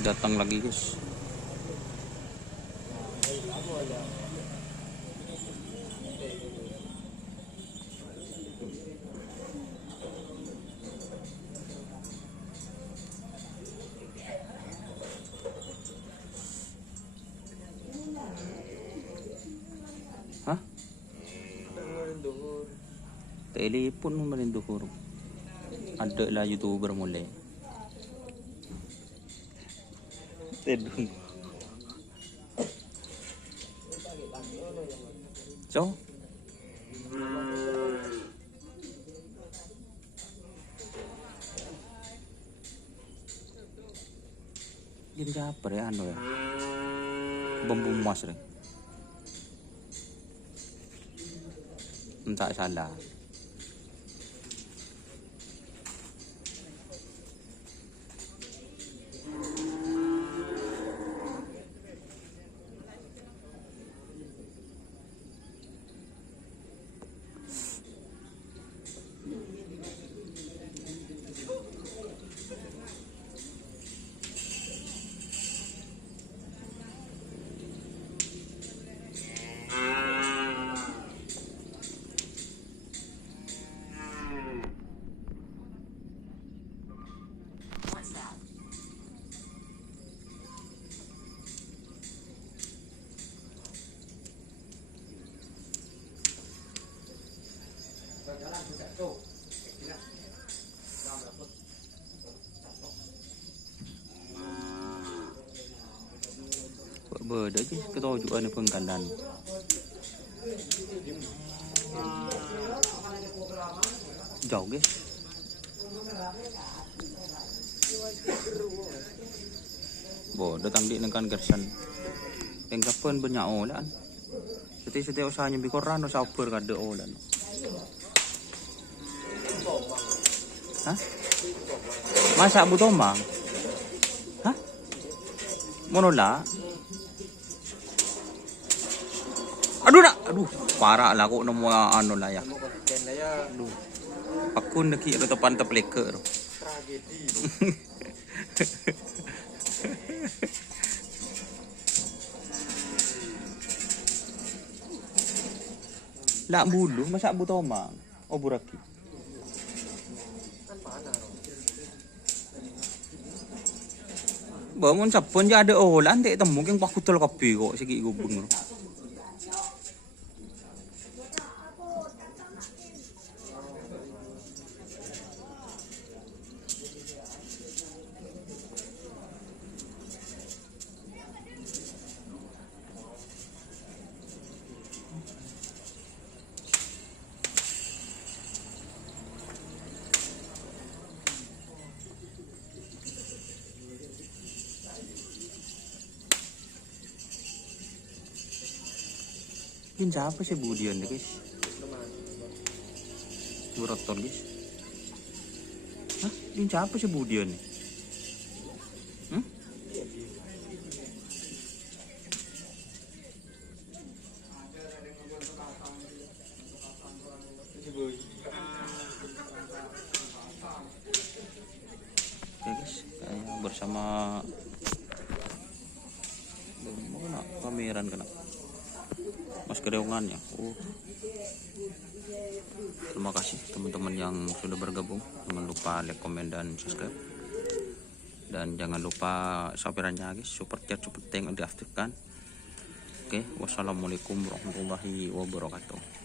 Datang lagi guys. Hah? Telepon mo malinduhur. Ada lah YouTuber mulai. Tedung. So? Jadi apa ya anu ya? Bambu emas nih. Entah salah. Beda aja ketujuan penggandan. Jauh guys. Datang di nekan gersan. Yang kapan banyak olan. Setiap usahanya bikoran no sabar kada olan. Hah? Masak butomang? Hah? Monola? Aduh, parah lah kok nemu anu lah ya. Aduh. Aku neki ada tepan tepleke. Tragedi. Nak bulu masak butomang. Oh buraki. Bangun sapon ja ada olan tak temu yang pak kutul kopi kok segi gubeng. Ini siapa sih Budian nih guys? Buroton guys. Hah? Ini siapa sih Budian nih? Hmm? Oke guys, kayaknya bersama mana pameran kena. Mas kereungannya. Terima kasih teman-teman yang sudah bergabung. Jangan lupa like, komen, dan subscribe. Dan jangan lupa sapirannya guys, super chat, super thank diaktifkan. Oke, wassalamualaikum warahmatullahi wabarakatuh.